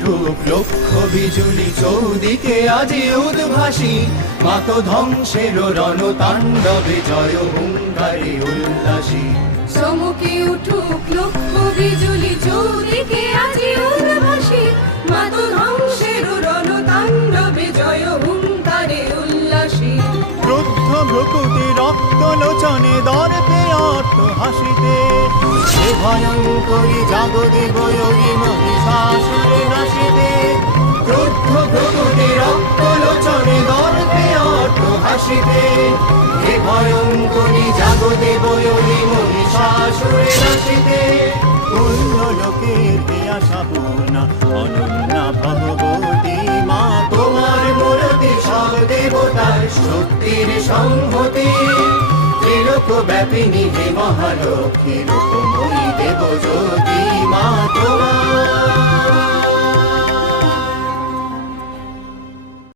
উঠুক লক্ষ বিজুলি চৌদিকে আজি উদ্ভাসী, মাত ধ্বংসের রণতাণ্ডবে জয় হুঙ্কারে উল্লাসী। চমকে উঠুক লক্ষ বিজুলি চৌদিকে আজি উদ্ভাসী, মাত ধ্বংসের রণতাণ্ডবে জয় হুঙ্কারে উল্লাসী। ক্রুদ্ধ ভ্রকুটি রক্ত লোচনে দর্পে অর্থ হাসিতে, সে ভয়ঙ্করী জাগদে বয়োগী মহিষাসুরে নাসিতে। ক্রুদ্ধ ভ্রকুটি রক্ত লোচনে দর্পে অর্থ হাসিতে, হে ভয়ঙ্করী জাগদে বয়োগী মহিষাসুরে নাসিতে। পুণ্য লোকের হে আশা পূর্ণা অনন্যা ভগবতী মা, তোমার মূরতি সব দেবতার শক্তির সংহতি। ত্রিলোক ব্যাপিনী হে মহালক্ষ্মী রূপময়ী দেব জ্যোতি মা তোমার।